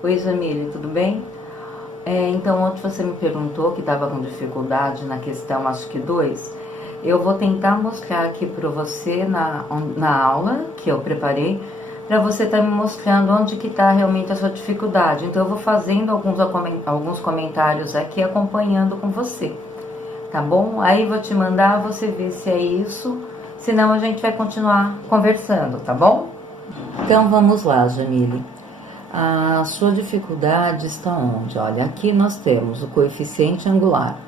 Oi, Jamile, tudo bem? Então, ontem você me perguntou que estava com dificuldade na questão, acho que 2. Eu vou tentar mostrar aqui para você na aula que eu preparei, para você estar me mostrando onde que está realmente a sua dificuldade. Então, eu vou fazendo alguns comentários aqui, acompanhando com você, tá bom? Aí vou te mandar, você ver se é isso, senão a gente vai continuar conversando, tá bom? Então, vamos lá, Jamile. A sua dificuldade está onde? Olha, aqui nós temos o coeficiente angular.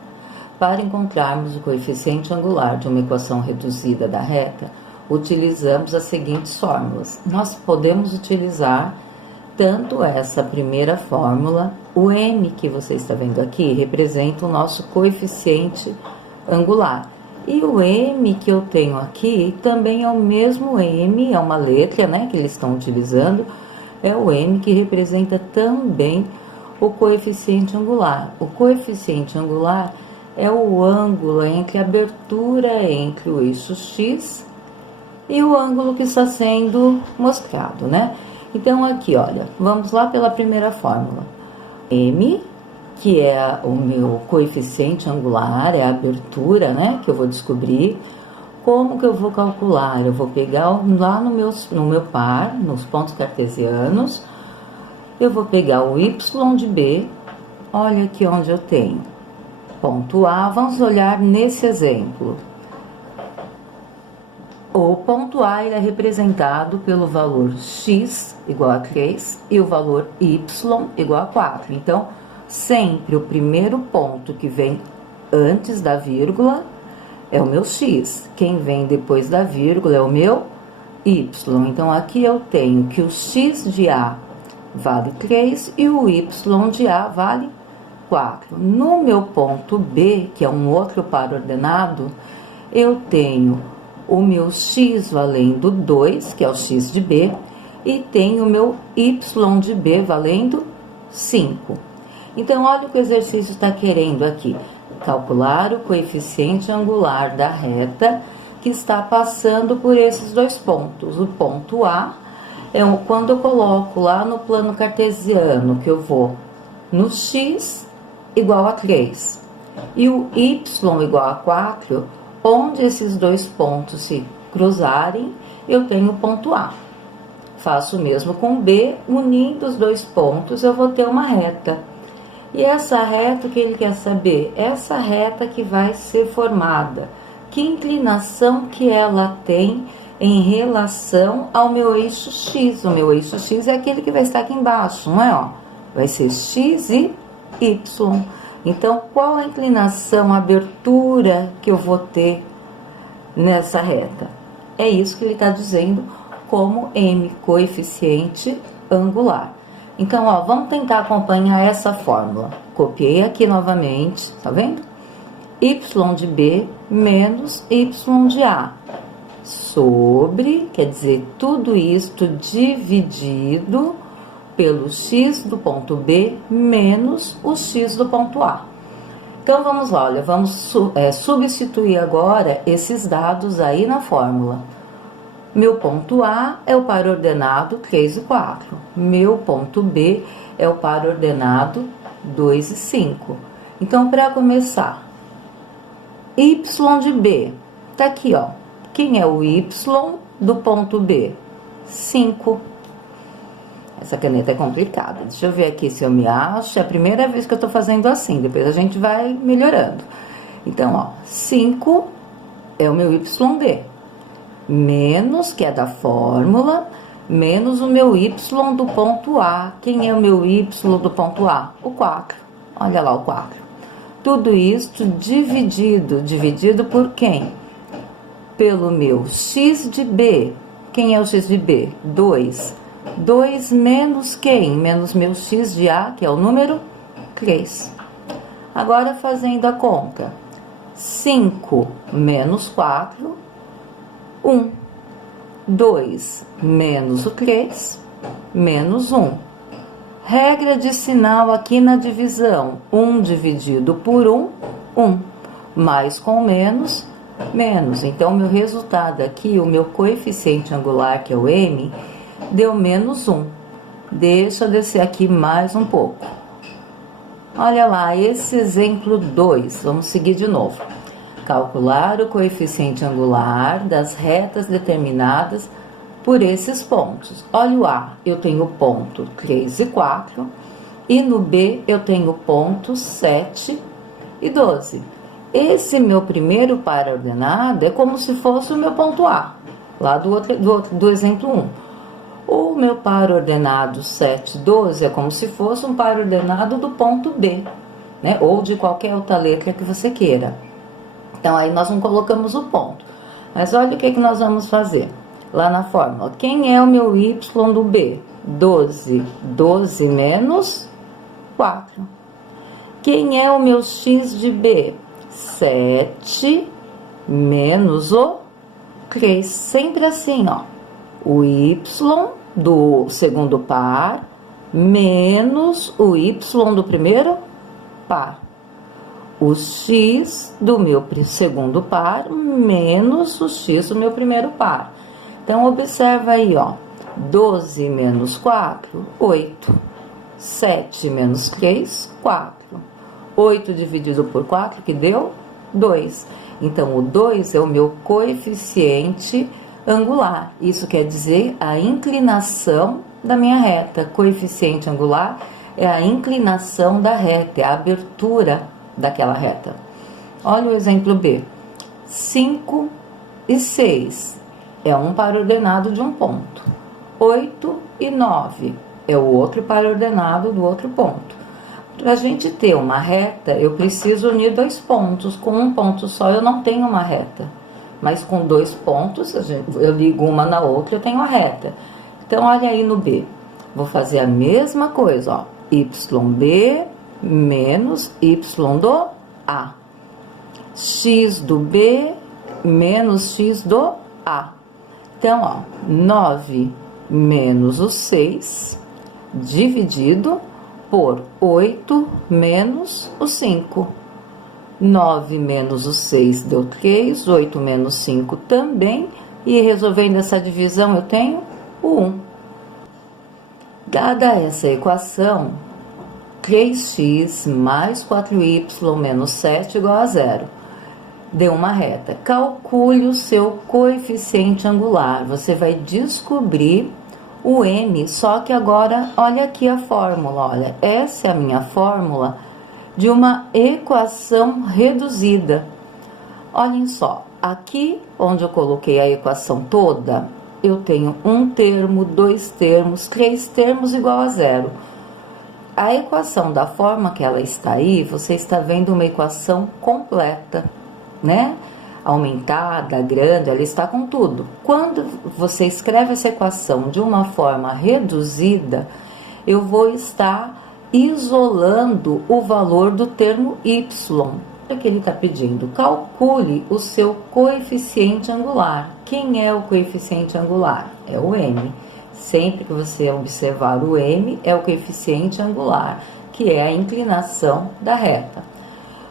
Para encontrarmos o coeficiente angular de uma equação reduzida da reta, utilizamos as seguintes fórmulas. Nós podemos utilizar tanto essa primeira fórmula, o m que você está vendo aqui, representa o nosso coeficiente angular. E o m que eu tenho aqui também é o mesmo m, é uma letra, né, que eles estão utilizando, é o m que representa também o coeficiente angular. O coeficiente angular é o ângulo entre a abertura entre o eixo x e o ângulo que está sendo mostrado, né? Então, aqui, olha, vamos lá pela primeira fórmula. M, que é o meu coeficiente angular, é a abertura, né, que eu vou descobrir. Como que eu vou calcular? Eu vou pegar lá no meu par, nos pontos cartesianos, eu vou pegar o y de b, olha aqui onde eu tenho. Ponto A, vamos olhar nesse exemplo. O ponto A ele é representado pelo valor x igual a 3 e o valor y igual a 4. Então, sempre o primeiro ponto que vem antes da vírgula é o meu x. Quem vem depois da vírgula é o meu y. Então, aqui eu tenho que o x de A vale 3 e o y de A vale 4. No meu ponto B, que é um outro par ordenado, eu tenho o meu x valendo 2, que é o x de B, e tenho o meu y de B valendo 5. Então, olha o que o exercício está querendo aqui. Calcular o coeficiente angular da reta que está passando por esses dois pontos. O ponto A é quando eu coloco lá no plano cartesiano, que eu vou no x igual a 3 e o y igual a 4, onde esses dois pontos se cruzarem, eu tenho o ponto A. Faço o mesmo com B, unindo os dois pontos, eu vou ter uma reta. E essa reta, o que ele quer saber? Essa reta que vai ser formada, que inclinação que ela tem em relação ao meu eixo x? O meu eixo x é aquele que vai estar aqui embaixo, não é? Ó, vai ser x e y. Então, qual a inclinação, a abertura que eu vou ter nessa reta? É isso que ele está dizendo como m, coeficiente angular. Então, ó, vamos tentar acompanhar essa fórmula. Copiei aqui novamente, tá vendo? Y de B menos Y de A. Sobre, quer dizer, tudo isto dividido pelo x do ponto B menos o x do ponto A. Então, vamos lá, olha, vamos substituir agora esses dados aí na fórmula. Meu ponto A é o par ordenado 3 e 4. Meu ponto B é o par ordenado 2 e 5. Então, para começar, y de B, tá aqui, ó. Quem é o y do ponto B? 5. Essa caneta é complicada. Deixa eu ver aqui se eu me acho. É a primeira vez que eu tô fazendo assim. Depois a gente vai melhorando. Então, ó, 5 é o meu YD. Menos, que é da fórmula, menos o meu Y do ponto A. Quem é o meu Y do ponto A? O 4. Olha lá o 4. Tudo isso dividido por quem? Pelo meu X de B. Quem é o X de B? 2. 2 menos quem? Menos meu X de A, que é o número 3. Agora, fazendo a conta. 5 menos 4, 1. 2 menos o 3, menos 1. Regra de sinal aqui na divisão. 1 dividido por 1, 1. Mais com menos, menos. Então, meu resultado aqui, o meu coeficiente angular, que é o m, deu menos 1. Deixa eu descer aqui mais um pouco. Olha lá, esse exemplo 2, vamos seguir de novo. Calcular o coeficiente angular das retas determinadas por esses pontos. Olha o A, eu tenho ponto 3 e 4, e no B eu tenho ponto 7 e 12. Esse meu primeiro par ordenado é como se fosse o meu ponto A, lá do exemplo 1. O meu par ordenado 7, 12 é como se fosse um par ordenado do ponto B, né? Ou de qualquer outra letra que você queira. Então, aí nós não colocamos o ponto. Mas olha o que nós vamos fazer lá na fórmula. Quem é o meu y do B? 12. 12 menos 4. Quem é o meu x de B? 7 menos o 3. Sempre assim, ó. O y do segundo par menos o y do primeiro par. O x do meu segundo par menos o x do meu primeiro par. Então, observa aí, ó. 12 menos 4, 8. 7 menos 3, 4. 8 dividido por 4, que deu 2. Então, o 2 é o meu coeficiente angular. Isso quer dizer a inclinação da minha reta. Coeficiente angular é a inclinação da reta, é a abertura daquela reta. Olha o exemplo B. 5 e 6 é um par ordenado de um ponto. 8 e 9 é o outro par ordenado do outro ponto. Para a gente ter uma reta, eu preciso unir dois pontos. Com um ponto só eu não tenho uma reta. Mas com dois pontos, eu ligo uma na outra, eu tenho a reta. Então, olha aí no B. Vou fazer a mesma coisa, ó. YB menos Y do A. X do B menos X do A. Então, ó, 9 menos o 6 dividido por 8 menos o 5. 9 menos o 6 deu 3, 8 menos 5 também, e resolvendo essa divisão eu tenho o 1. Dada essa equação, 3x mais 4y menos 7 igual a 0. Deu uma reta. Calcule o seu coeficiente angular. Você vai descobrir o m, só que agora, olha aqui a fórmula, olha. Essa é a minha fórmula de uma equação reduzida. Olhem só, aqui onde eu coloquei a equação toda, eu tenho um termo, dois termos, três termos igual a 0. A equação da forma que ela está aí, você está vendo uma equação completa, né? Aumentada, grande, ela está com tudo. Quando você escreve essa equação de uma forma reduzida, eu vou estar isolando o valor do termo y. É que ele está pedindo. Calcule o seu coeficiente angular. Quem é o coeficiente angular? É o m. Sempre que você observar o m, é o coeficiente angular, que é a inclinação da reta.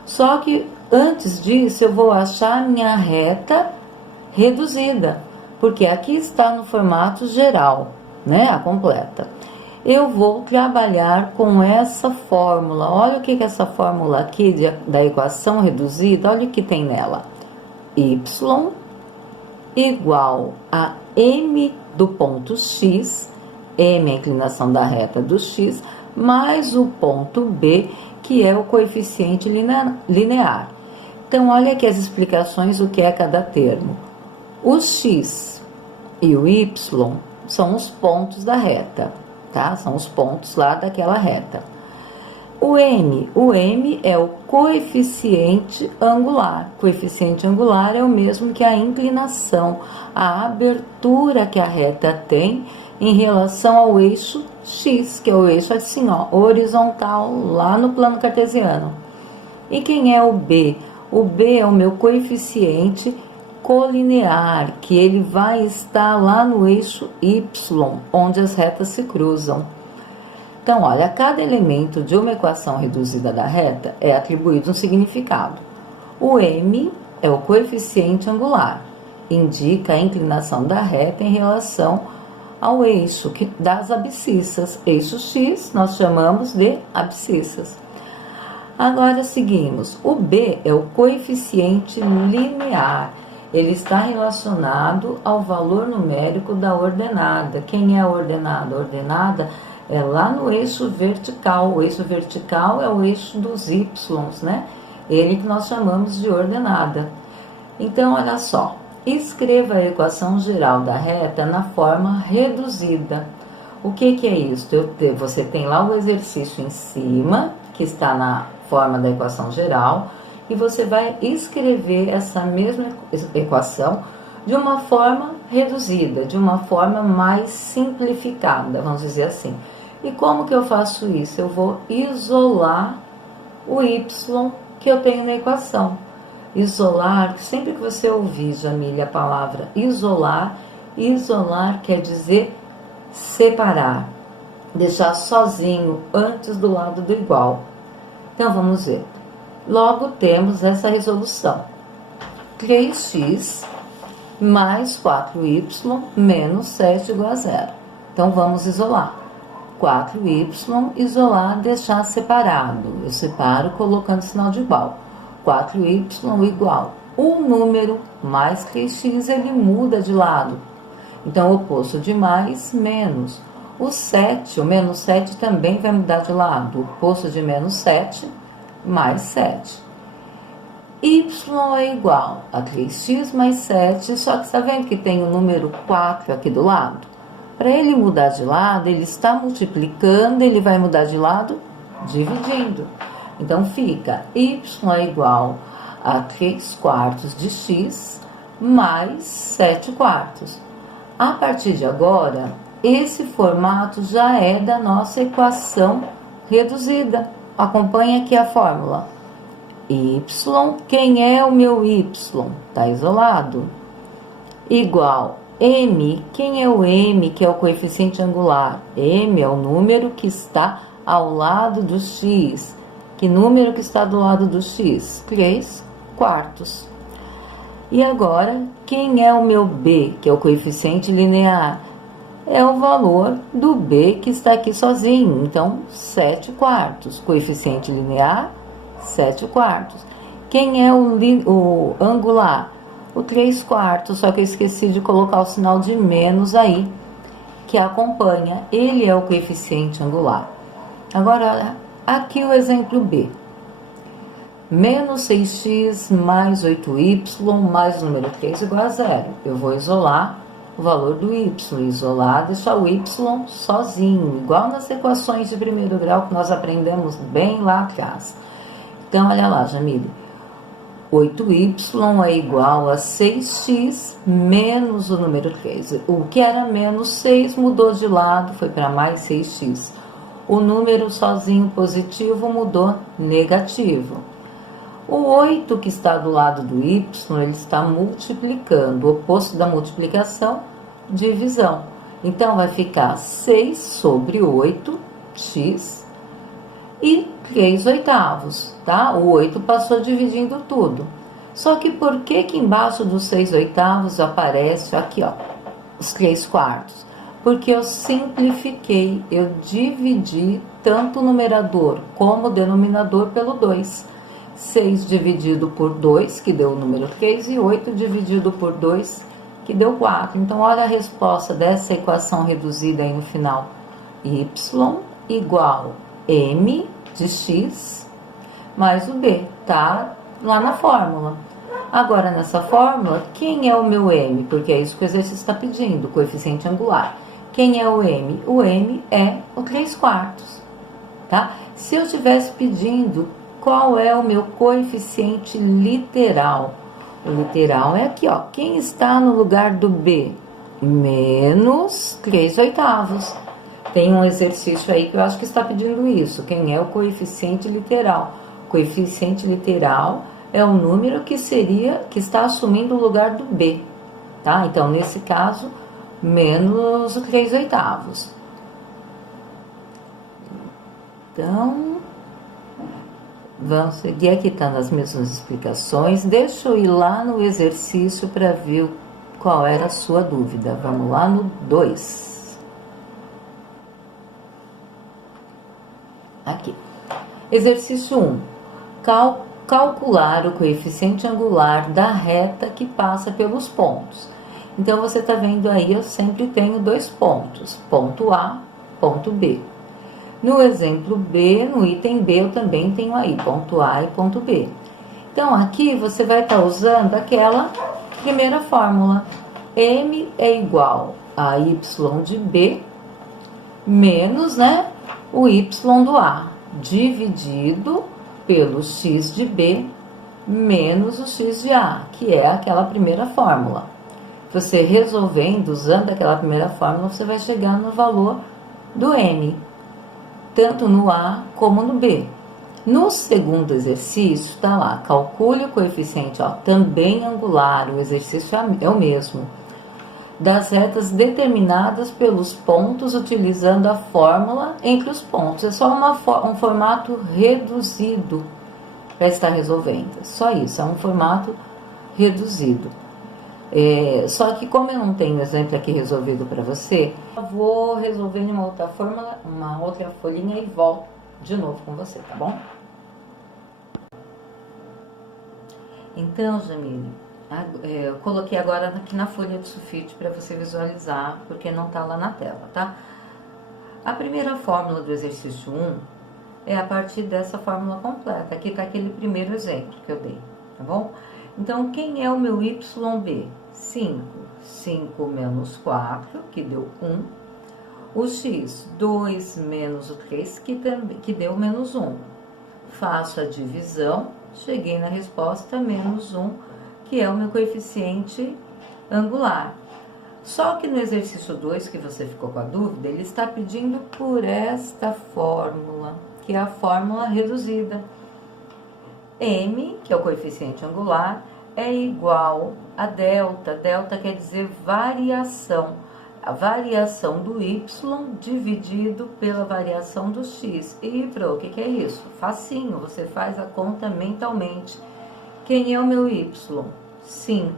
Só que antes disso, eu vou achar minha reta reduzida, porque aqui está no formato geral, né? A completa. Eu vou trabalhar com essa fórmula. Olha o que é essa fórmula aqui da equação reduzida. Olha o que tem nela. Y igual a m do ponto x, m é a inclinação da reta do x, mais o ponto b, que é o coeficiente linear. Então, olha aqui as explicações do que é cada termo. O x e o y são os pontos da reta, tá? São os pontos lá daquela reta. O m é o coeficiente angular. Coeficiente angular é o mesmo que a inclinação, a abertura que a reta tem em relação ao eixo x, que é o eixo assim, ó, horizontal, lá no plano cartesiano. E quem é o b? O b é o meu coeficiente colinear, que ele vai estar lá no eixo y, onde as retas se cruzam. Então, olha, a cada elemento de uma equação reduzida da reta é atribuído um significado. O m é o coeficiente angular, indica a inclinação da reta em relação ao eixo das abscissas. Eixo X nós chamamos de abscissas. Agora seguimos. O B é o coeficiente linear. Ele está relacionado ao valor numérico da ordenada. Quem é a ordenada? A ordenada é lá no eixo vertical. O eixo vertical é o eixo dos y, né? Ele que nós chamamos de ordenada. Então, olha só. Escreva a equação geral da reta na forma reduzida. O que é isso? Você tem lá o exercício em cima, que está na forma da equação geral, e você vai escrever essa mesma equação de uma forma reduzida, de uma forma mais simplificada, vamos dizer assim. E como que eu faço isso? Eu vou isolar o y que eu tenho na equação. Isolar, sempre que você ouvir, Jamília, a palavra isolar, isolar quer dizer separar, deixar sozinho antes do lado do igual. Então vamos ver. Logo temos essa resolução. 3x mais 4y menos 7 igual a 0. Então vamos isolar. 4y, isolar, deixar separado. Eu separo colocando sinal de igual. 4y igual. O número mais 3x, ele muda de lado. Então, o oposto de mais, menos. O 7, o menos 7 também vai mudar de lado. O oposto de menos 7, mais 7. Y é igual a 3x mais 7, só que está vendo que tem o número 4 aqui do lado? Para ele mudar de lado, ele está multiplicando, ele vai mudar de lado dividindo. Então, fica y é igual a 3 quartos de x mais 7 quartos. A partir de agora, esse formato já é da nossa equação reduzida. Acompanhe aqui a fórmula. Y, quem é o meu y? Está isolado. Igual m, quem é o m, que é o coeficiente angular? M é o número que está ao lado do x. Que número que está do lado do x? 3 quartos. E agora, quem é o meu b, que é o coeficiente linear? É o valor do b que está aqui sozinho. Então, 7 quartos. Coeficiente linear, 7 quartos. Quem é o angular? O 3 quartos, só que eu esqueci de colocar o sinal de menos aí, que acompanha. Ele é o coeficiente angular. Agora, aqui o exemplo B. Menos 6x mais 8y mais o número 3 igual a 0. Eu vou isolar o valor do y. Isolar, deixar o y sozinho, igual nas equações de primeiro grau que nós aprendemos bem lá atrás. Então, olha lá, Jamile. 8y é igual a 6x menos o número 3. O que era menos 6 mudou de lado, foi para mais 6x. O número sozinho positivo mudou negativo. O 8 que está do lado do y, ele está multiplicando. O oposto da multiplicação, divisão. Então, vai ficar 6 sobre 8x e 3 oitavos, tá? O 8 passou dividindo tudo. Só que por que embaixo dos 6 oitavos aparece aqui, ó, os 3 quartos? Porque eu simplifiquei, eu dividi tanto o numerador como o denominador pelo 2. 6 dividido por 2, que deu o número 3, e 8 dividido por 2, que deu 4. Então, olha a resposta dessa equação reduzida aí no final. Y igual m de x mais o b, tá? Lá na fórmula. Agora, nessa fórmula, quem é o meu m? Porque é isso que o exercício está pedindo, coeficiente angular. Quem é o m? O m é o 3 quartos, tá? Se eu estivesse pedindo qual é o meu coeficiente literal? O literal é aqui, ó. Quem está no lugar do b? Menos 3 oitavos. Tem um exercício aí que eu acho que está pedindo isso. Quem é o coeficiente literal? O coeficiente literal é o número que está assumindo o lugar do b, tá? Então, nesse caso, menos 3 oitavos. Então, vamos seguir aqui, tá nas mesmas explicações. Deixa eu ir lá no exercício para ver qual era a sua dúvida. Vamos lá no 2. Aqui. Exercício 1. Calcular o coeficiente angular da reta que passa pelos pontos. Então, você está vendo aí, eu sempre tenho dois pontos, ponto A, ponto B. No exemplo B, no item B, eu também tenho aí ponto A e ponto B. Então, aqui você vai estar usando aquela primeira fórmula. M é igual a Y de B menos, o Y do A, dividido pelo X de B menos o X de A, que é aquela primeira fórmula. Você resolvendo, usando aquela primeira fórmula, você vai chegar no valor do M, tanto no A como no B. No segundo exercício, está lá, calcule o coeficiente, também angular, o exercício é o mesmo, das retas determinadas pelos pontos, utilizando a fórmula entre os pontos. É só um formato reduzido para estar resolvendo. Só isso, é um formato reduzido. Só que como eu não tenho exemplo aqui resolvido para você, eu vou resolver em uma outra fórmula, uma outra folhinha e volto de novo com você, tá bom? Então, Jamile, eu coloquei agora aqui na folha de sulfite para você visualizar, porque não tá lá na tela, tá? A primeira fórmula do exercício 1 é a partir dessa fórmula completa. Aqui tá aquele primeiro exemplo que eu dei, tá bom? Então, quem é o meu YB? 5. 5 menos 4, que deu 1. O X, 2 menos o 3, que deu menos 1. Faço a divisão, cheguei na resposta menos 1, que é o meu coeficiente angular. Só que no exercício 2, que você ficou com a dúvida, ele está pedindo por esta fórmula, que é a fórmula reduzida. M, que é o coeficiente angular, é igual a delta. Delta quer dizer variação. A variação do Y dividido pela variação do X. E, o que é isso? Facinho, você faz a conta mentalmente. Quem é o meu Y? 5.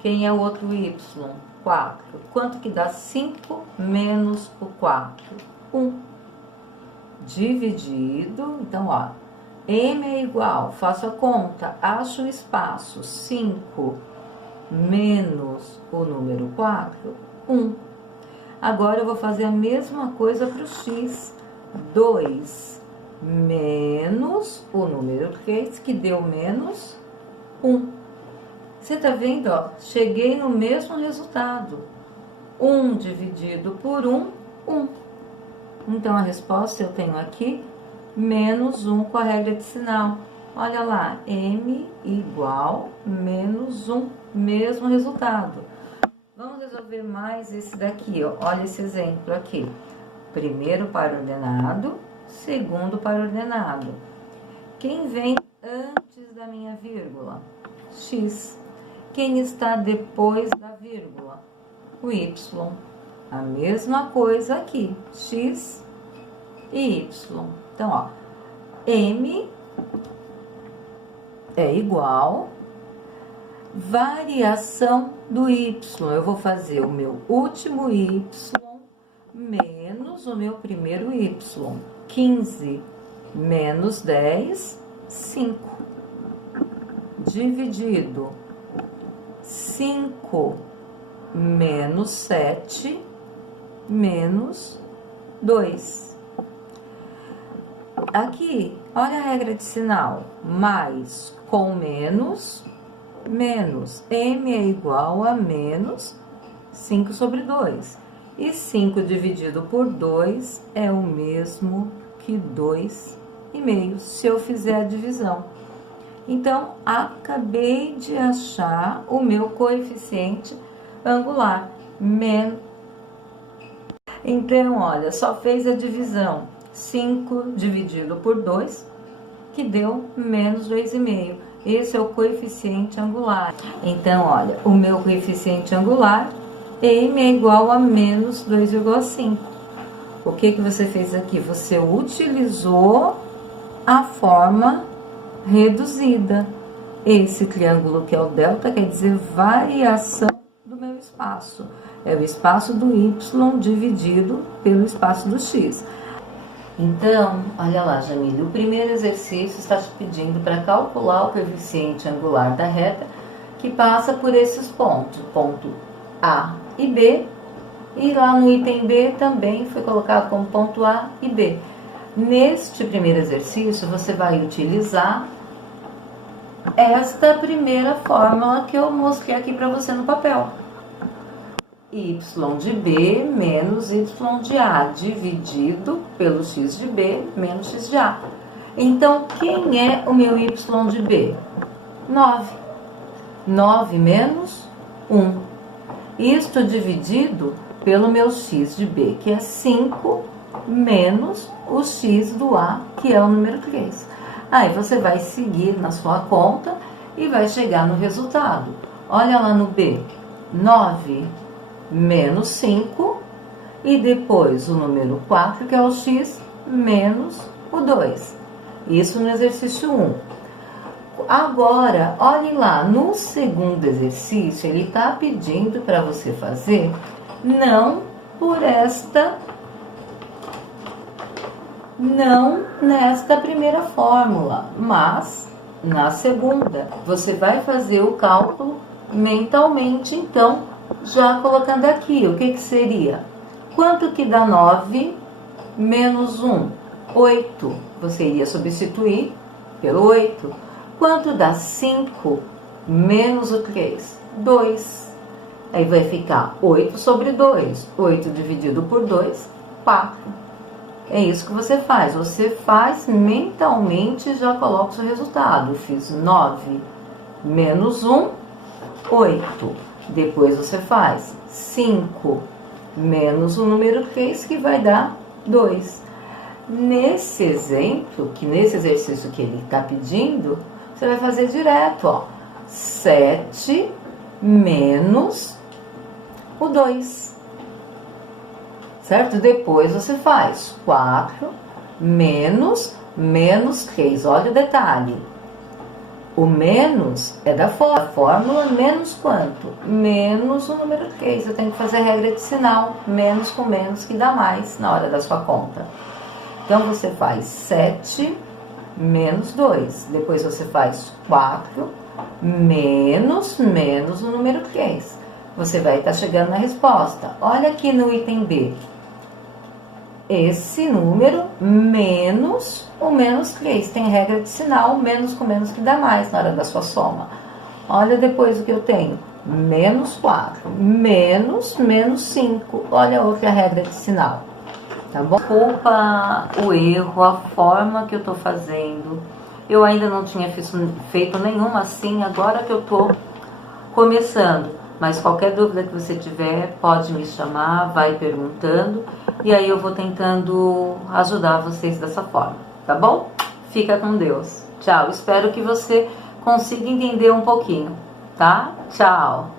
Quem é o outro Y? 4. Quanto que dá 5 menos o 4? 1. Dividido, então, M é igual, faço a conta, acho o espaço, 5 menos o número 4, 1. Agora eu vou fazer a mesma coisa para o X, 2 menos o número 3, que deu menos 1. Você tá vendo, cheguei no mesmo resultado. 1 dividido por 1, 1. Então, a resposta eu tenho aqui, menos 1 com a regra de sinal. Olha lá, M igual menos 1, mesmo resultado. Vamos resolver mais esse daqui, olha esse exemplo aqui. Primeiro par ordenado, segundo par ordenado. Quem vem antes da minha vírgula? X. Quem está depois da vírgula? O Y. A mesma coisa aqui, X e Y. Então, M é igual variação do Y. Eu vou fazer o meu último Y menos o meu primeiro Y. 15 menos 10, 5. Dividido 5 menos 7 menos 2. Aqui, olha a regra de sinal, mais com menos, menos. M é igual a menos 5 sobre 2. E 5 dividido por 2 é o mesmo que 2,5, se eu fizer a divisão. Então, acabei de achar o meu coeficiente angular. Então, olha, só fez a divisão. 5 dividido por 2, que deu menos 2,5. Esse é o coeficiente angular. Então, olha, o meu coeficiente angular, M é igual a menos 2,5. O que você fez aqui? Você utilizou a forma reduzida. Esse triângulo que é o delta quer dizer variação do meu espaço. É o espaço do Y dividido pelo espaço do X. Então, olha lá, Jamile, o primeiro exercício está te pedindo para calcular o coeficiente angular da reta que passa por esses pontos, ponto A e B, e lá no item B também foi colocado como ponto A e B. Neste primeiro exercício, você vai utilizar esta primeira fórmula que eu mostrei aqui para você no papel. Y de B menos Y de A dividido pelo X de B menos X de A. Então, quem é o meu Y de B? 9. 9 menos 1. Isto dividido pelo meu X de B, que é 5, menos o X do A, que é o número 3. Aí você vai seguir na sua conta e vai chegar no resultado. Olha lá no B, 9 menos 5, e depois o número 4, que é o X, menos o 2. Isso no exercício 1. Agora, olhe lá, no segundo exercício, ele está pedindo para você fazer não nesta primeira fórmula, mas na segunda. Você vai fazer o cálculo mentalmente, então, já colocando aqui, o que seria? Quanto que dá 9 menos 1? 8. Você iria substituir pelo 8. Quanto dá 5 menos o 3? 2. Aí vai ficar 8 sobre 2. 8 dividido por 2, 4. É isso que você faz. Você faz mentalmente e já coloca o seu resultado. Eu fiz 9 menos 1, 8. Depois você faz 5 menos o número 3, que vai dar 2. Nesse exemplo, nesse exercício que ele está pedindo, você vai fazer direto, ó. 7 menos o 2. Certo? Depois você faz 4 menos 3. Olha o detalhe. O menos é da fórmula, menos quanto? Menos o número 3. Eu tenho que fazer a regra de sinal, menos com menos, que dá mais na hora da sua conta. Então, você faz 7 menos 2. Depois você faz 4 menos o número 3. Você vai estar chegando na resposta. Olha aqui no item B. Esse número menos o menos 3. Tem regra de sinal, menos com menos que dá mais na hora da sua soma. Olha depois o que eu tenho. Menos 4, menos 5. Olha a outra regra de sinal. Tá bom? Desculpa o erro, a forma que eu tô fazendo. Eu ainda não tinha feito nenhuma assim, agora que eu tô começando. Mas qualquer dúvida que você tiver, pode me chamar, vai perguntando. E aí eu vou tentando ajudar vocês dessa forma, tá bom? Fica com Deus. Tchau. Espero que você consiga entender um pouquinho, tá? Tchau.